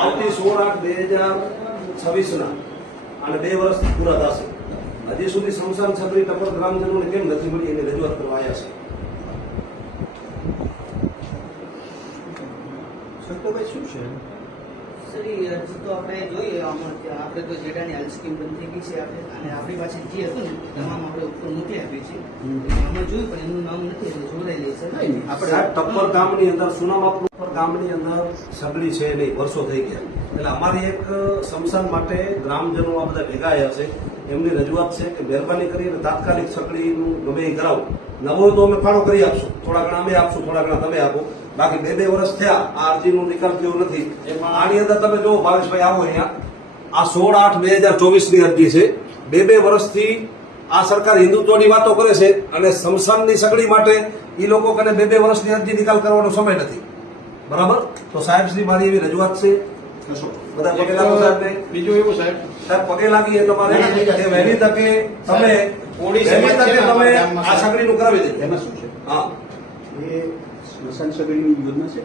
આવતી 16/8/2026 અને 2 વર્ષ પૂરા થશે. હજી સુધી સ્મશાન છત્રી ટપર ગ્રામજનોને કેમ નથી મળી એની રજૂઆત કરવા આવ્યા છે. શંકરભાઈ શું છે સર એ અરજી તો આપણે જોઈએ આમાં કે આપણે તો જેડાની હાલ સ્કીમ બંધ થઈ ગઈ છે આપણે અને આપણી પાસે જે હતું ને તમામ આપણે ઉપર મોકલી આપીએ છીએ. આમાં જોયું પણ એનું નામ નથી એટલે જોડાઈ લે છે. આપણે ટપ્પર ગામની અંદર સુનામાપુર ગામની અંદર સગડી છે નહીં, વર્ષો થઈ ગયા. એટલે અમારી એક સ્મશાન માટે ગ્રામજનો આ બધા ભેગા આવ્યા છે. એમની રજૂઆત છે કે મહેરબાની કરીને તાત્કાલિક સગડીનું ગમે એ કરાવો. નવો તો અમે ફાળો કરી આપશું, થોડા ઘણા અમે આપશું, થોડા ઘણા તમે આપો. બાકી 2 વર્ષ થયા આ અરજીનો નિકાલ થયો નથી. આની અંદર તમે જો ભાવેશભાઈ આવો અહીંયા, આ 16/8/2024 ની અરજી છે. 2 વર્ષથી આ સરકાર હિન્દુત્વની વાતો કરે છે અને સ્મશાનની સગડી માટે એ લોકો કને 2 વર્ષની અરજી નિકાલ કરવાનો સમય નથી. બરાબર? તો સાહેબ શ્રી મારી એવી રજૂઆત છે. બધા પગે લાગો સાહેબને. બીજું એવું સાહેબ પગે લાગી એ તમારે વહેલી તકે તમે આ સગડીનું કરાવી દેજો. એમાં શું છે? હા, એ સ્મશાન સગડીની યોજના છે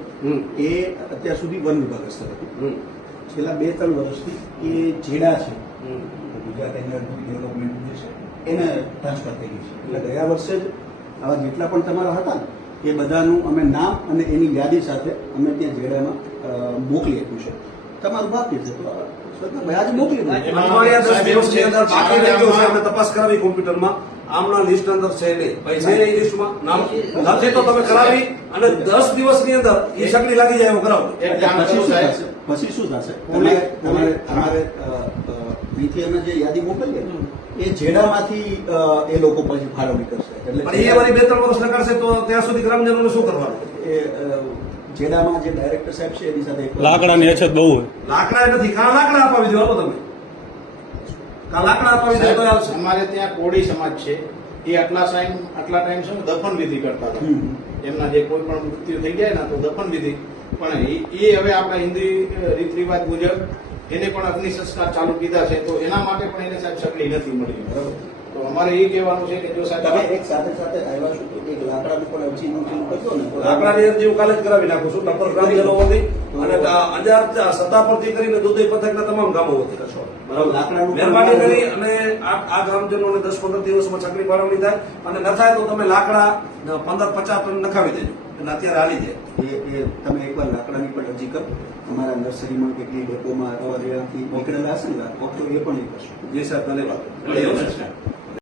એ અત્યાર સુધી વન વિભાગ હસ્તક હતી. છેલ્લા 2-3 વર્ષથી એ જેડા છે ગુજરાત એનર્જી ડેવલપમેન્ટ જે છે એને ટ્રાન્સફર થઈ ગઈ છે. એટલે ગયા વર્ષે જ આવા જેટલા પણ તમારા હતા ને એ બધાનું અમે નામ અને એની યાદી સાથે અમે ત્યાં જેડામાં મોકલી આપ્યું છે. તમારું બાકી છે તો આજે મોકલી દો. અમારી આ 10 દિવસની અંદર બાકી રહી ગયું છે. અમે તપાસ કરાવી કોમ્પ્યુટરમાં. આમના લિસ્ટ અંદર છે નહીં. ભાઈ છે એ લિસ્ટમાં નામ નથી તો તમે કરાવી અને 10 દિવસની અંદર એ સગડી લાગી જાય એવું કરાવો. પછી શું થશે? અમારે અહીંથી અમે જે યાદી મોકલીએ એ જેડામાંથી એ લોકો પછી ફાળવણી કરશે. એટલે પણ એ વળી 2-3 વર્ષ લગાડશે તો ત્યાં સુધી ગ્રામજનોને શું કરવાનું? એ જેડામાં જે ડાયરેક્ટર સાહેબ છે એની સાથે લાકડાની અછત બહુ હોય. લાકડા નથી, કાં લાકડા અપાવી દો તમે. કાં લાકડા અપાવી દો તો આવશે. અમારે ત્યાં કોળી સમાજ છે એ આટલા ટાઈમ છે ને દફન વિધિ કરતા હતા. એમના જે કોઈ પણ મૃત્યુ થઈ જાય ને તો દફન વિધિ પણ એ હવે આપણા હિન્દુ રીત રિવાજ મુજબ એને પણ અગ્નિ સંસ્કાર ચાલુ કીધા છે. તો એના માટે પણ એને સાહેબ સગડી નથી મળી. બરાબર? તો અમારે એ કહેવાનું છે કે જો સાહેબ તમે એક સાથે આવ્યા છો તો એક લાકડાનું પણ અરજીનું કરજો ને. લાકડાની અરજી હું કાલે જ કરાવી નાખું છું. ટપ્પર ગ્રામજનો વતી અને અંજાર સત્તાપરથી કરીને દુધઈ પથકના તમામ ગામો વતી કરશો. લાકડાનું મહેરબાની કરી અને આ ગ્રામજનોને 10-15 દિવસમાં સગડી ફાળવણી થાય અને ન થાય તો તમે લાકડા 15-50 ટન નખાવી દેજો અને અત્યારે હાલી જાય. એ તમે એકવાર લાકડાની પણ અરજી કરો. અમારા નર્સરીમાં કેટલી ડેપોમાં અથવા જેનાથી નીકળેલા હશે ને તો એ પણ એ કરશો. જી સાહેબ, ધન્યવાદ.